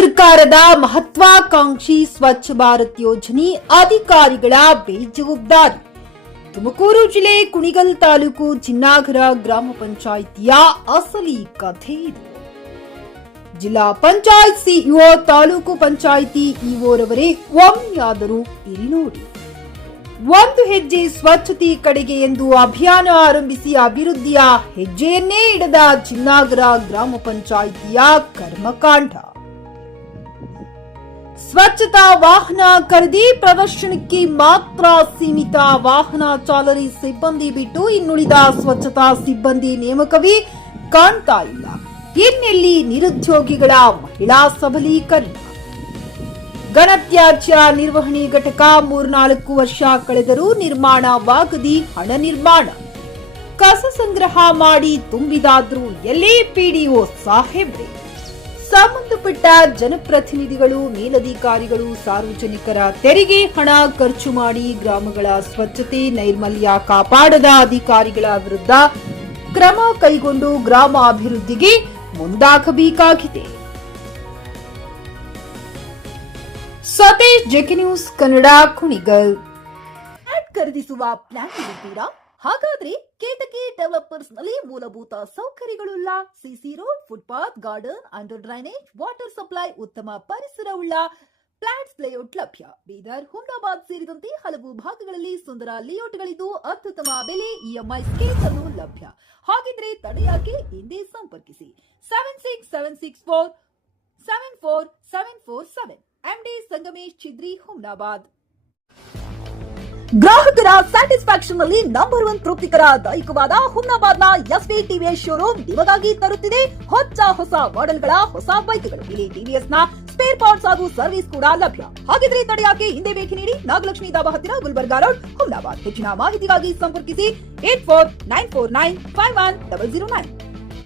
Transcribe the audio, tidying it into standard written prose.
ಸರ್ಕಾರದ ಮಹತ್ವಾಕಾಂಕ್ಷಿ ಸ್ವಚ್ಛ ಭಾರತ್ ಯೋಜನೆ ಅಧಿಕಾರಿಗಳ ಬೇಜವಾಬ್ದಾರಿ. ತುಮಕೂರು ಜಿಲ್ಲೆ ಕುಣಿಗಲ್ ತಾಲೂಕು ಚಿನ್ನಾಗರ ಗ್ರಾಮ ಪಂಚಾಯಿತಿಯ ಅಸಲಿ ಕಥೆ ಇದು. ಜಿಲ್ಲಾ ಪಂಚಾಯತ್ ಸಿಇಒ, ತಾಲೂಕು ಪಂಚಾಯಿತಿ ಇಒರವರೇ ಒಮ್ಮೆಯಾದರೂ ಇಲ್ಲಿ ನೋಡಿ. ಒಂದು ಹೆಜ್ಜೆ ಸ್ವಚ್ಛತೆ ಕಡೆಗೆ ಎಂದು ಅಭಿಯಾನ ಆರಂಭಿಸಿ ಅಭಿವೃದ್ಧಿಯ ಹೆಜ್ಜೆಯನ್ನೇ ಇಡದ ಚಿನ್ನಾಗರ ಗ್ರಾಮ ಪಂಚಾಯಿತಿಯ ಕರ್ಮಕಾಂಡ. ಸ್ವಚ್ಛತಾ ವಾಹನ ಖರೀದಿ ಪ್ರದರ್ಶನಕ್ಕೆ ಮಾತ್ರ ಸೀಮಿತ. ವಾಹನ ಚಾಲನೆ ಸಿಬ್ಬಂದಿ ಬಿಟ್ಟು ಇನ್ನುಳಿದ ಸ್ವಚ್ಛತಾ ಸಿಬ್ಬಂದಿ ನೇಮಕವೇ ಕಾಣ್ತಾ ಇಲ್ಲ. ಇನ್ನೆಲ್ಲಿ ನಿರುದ್ಯೋಗಿಗಳ ಮಹಿಳಾ ಸಬಲೀಕರಣ? ಘನತ್ಯಾಜ್ಯ ನಿರ್ವಹಣೆ ಘಟಕ 3-4 ವರ್ಷ ಕಳೆದರೂ ನಿರ್ಮಾಣವಾಗದಿ ಹಣ ನಿರ್ಮಾಣ. ಕಸ ಸಂಗ್ರಹ ಮಾಡಿ ತುಂಬಿದಾದ್ರೂ ಎಲ್ಲೇ ಪಿಡಿಒ ಸಾಹೇಬ್ರೆ. ಸಂಬಂಧಪಟ್ಟ ಜನಪ್ರತಿನಿಧಿಗಳು, ಮೇಲಧಿಕಾರಿಗಳು ಸಾರ್ವಜನಿಕರ ತೆರಿಗೆ ಹಣ ಖರ್ಚು ಮಾಡಿ ಗ್ರಾಮಗಳ ಸ್ವಚ್ಛತೆ ನೈರ್ಮಲ್ಯ ಕಾಪಾಡದ ಅಧಿಕಾರಿಗಳ ವಿರುದ್ಧ ಕ್ರಮ ಕೈಗೊಂಡು ಗ್ರಾಮ ಅಭಿವೃದ್ಧಿಗೆ ಮುಂದಾಗಬೇಕಾಗಿದೆ. Satish, JK news Kannada, Kunigal. ಖರೀದಿಸುವ ಪ್ಲಾನ್ ಇದ್ದೀರಾ? ಹಾಗಾದ್ರೆ ಕೇತಕಿ ಡೆವಲಪರ್ಸ್ ನಲ್ಲಿ ಮೂಲಭೂತ ಸೌಕರ್ಯಗಳುಳ್ಳ CC road, footpath, garden, under drainage, water supply, ಉತ್ತಮ ಪರಿಸರವುಳ್ಳ ಫ್ಲಾಟ್ಸ್ ಲೇಔಟ್ ಲಭ್ಯ. ಬೀದರ್, ಹುಮ್ನಾಬಾದ್ ಸೇರಿದಂತೆ ಹಲವು ಭಾಗಗಳಲ್ಲಿ ಸುಂದರ ಲೇಔಟ್ಗಳಿದ್ದು ಅತ್ಯುತ್ತಮ ಬೆಲೆ, ಇಎಂಐ ಸ್ಕೀಮ್ಸ್ ಅನ್ನು ಲಭ್ಯ. ಹಾಗಿದ್ರೆ ತಡೆಯಾಕೆ? ಹಿಂದೆ ಸಂಪರ್ಕಿಸಿ 7676474747. ಎಂಡಿ ಸಂಗಮೇಶ್ ಚಿದ್ರಿ, ಹುಮ್ನಾಬಾದ್. ಗ್ರಾಹಕರ ಸ್ಯಾಟಿಸ್ಫ್ಯಾಕ್ಷನ್ ನಲ್ಲಿ ನಂಬರ್ 1 ತೃಪ್ತಿಕರ ದೈಹಿಕವಾದ ಹುಮ್ನಾಬಾದ್ನ ಎಸ್ವಿ ಟಿವಿಎಸ್ ಶೋರೂಮ್ ನಿಮಗಾಗಿ ತರುತ್ತಿದೆ ಹೊಸ ಮಾಡೆಲ್ಗಳ ಹೊಸ ಬೈಕ್ಗಳು. ಇಲ್ಲಿ ಟಿವಿಎಸ್ ನ ಸ್ಪೇರ್ ಪಾರ್ಟ್ಸ್ ಹಾಗೂ ಸರ್ವಿಸ್ ಕೂಡ ಲಭ್ಯ. ಹಾಗಿದ್ರೆ ತಡೆಯಾಕೆ? ಹಿಂದೆ ಭೇಟಿ ನೀಡಿ. ನಾಗಲಕ್ಷ್ಮಿ ಧಾಬಾ ಹತ್ತಿರ, ಗುಲ್ಬರ್ಗಾ ರೋಡ್, ಹುಮ್ನಾಬಾದ್. ಹೆಚ್ಚಿನ ಮಾಹಿತಿಗಾಗಿ ಸಂಪರ್ಕಿಸಿ 8494951009.